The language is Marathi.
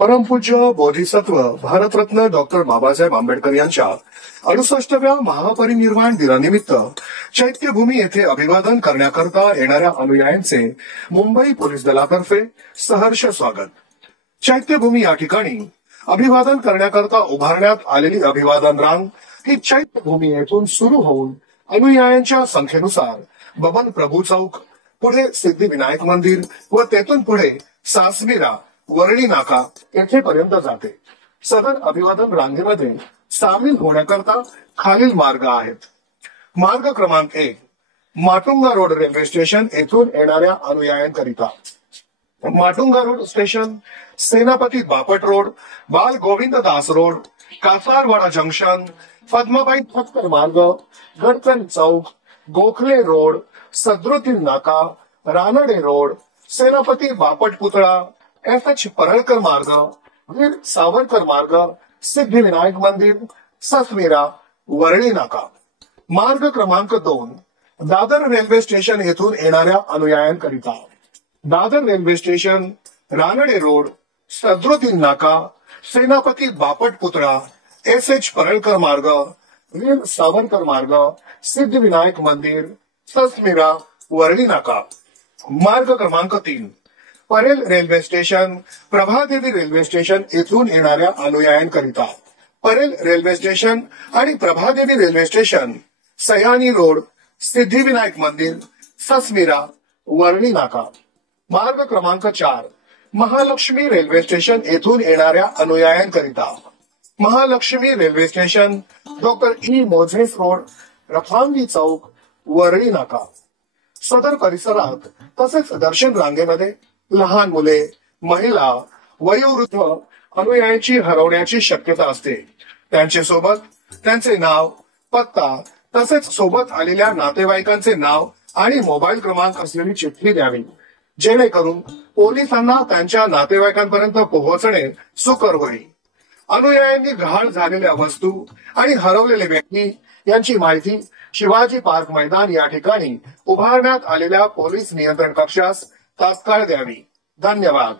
परमपूज्य बोधिसत्व भारतरत्न डॉक्टर बाबासाहेब आंबेडकर यांच्या 68व्या महापरिनिर्वाण दिनानिमित्त चैत्यभूमी येथे अभिवादन करण्याकरता येणाऱ्या अनुयायांचे मुंबई पोलीस दलातर्फे सहर्ष स्वागत। चैत्यभूमी या ठिकाणी अभिवादन करण्याकरता उभारण्यात आलेली अभिवादन रांग ही चैत्यभूमी येथून सुरू होऊन अनुयायांच्या संख्येनुसार बबन प्रभू चौक, पुढे सिद्धिविनायक मंदिर व तेथून पुढे सासवीरा वरळी नाका येथेपर्यंत जाते। सदर अभिवादन रांगेमध्ये सामील होण्याकरता खालील मार्ग आहेत। मार्ग क्रमांक 1, माटुंगा रोड रेल्वे स्टेशन येथून येणाऱ्या अनुयायांकरिता। माटुंगा रोड स्टेशन, सेनापती बापट रोड, बाल गोविंद दास रोड, कासारवाडा जंक्शन, पद्माबाई ठक्कर मार्ग, गडकरी चौक, गोखले रोड, सदरुद्दीन नाका, रानडे रोड, सेनापती बापट पुतळा, एच परळकर मार्ग, वीर सावरकर मार्ग, सिद्धिविनायक मंदिर, सासवीरा, वरळी नाका। मार्ग क्रमांक 2, दादर रेल्वे स्टेशन येथून येणाऱ्या अनुयायांकरिता। Dadar railway station, Ranade road, Sadaruddin Naka, Senapati Bapat पुतळा, एच परळकर मार्ग, वीर सावरकर मार्ग, सिद्धिविनायक मंदिर, सासवीरा, वरळी नाका। मार्ग क्रमांक 3, Parel railway station, Prabhadevi railway station येथून येणाऱ्या अनुयायांकरिता। परेल रेल्वे स्टेशन आणि Prabhadevi railway station, Sayani road, Siddhivinayak मंदिर, सासवीरा, वरळी नाका। मार्ग क्रमांक 4, महालक्ष्मी रेल्वे स्टेशन येथून येणाऱ्या अनुयायांकरिता। Mahalaxmi railway station, doctor E Moses road, Rakhangi Chowk, Worli Naka. सदर परिसरात तसेच दर्शन रांगेमध्ये लहान मुले, महिला, वयोवृद्ध अनुयायांची हरवण्याची शक्यता असते। त्यांचे सोबत त्यांचे नाव, पत्ता तसेच सोबत आलेल्या नातेवाईकांचे नाव आणि मोबाईल क्रमांक असलेली चिठ्ठी द्यावी, जेणेकरून पोलिसांना त्यांच्या नातेवाईकांपर्यंत पोहोचणे सुकर होईल। अनुयायांनी घाण झालेल्या वस्तू आणि हरवलेले व्यक्ती यांची माहिती शिवाजी पार्क मैदान या ठिकाणी उभारण्यात आलेल्या पोलीस नियंत्रण कक्षास तात्काळ द्यावी। धन्यवाद।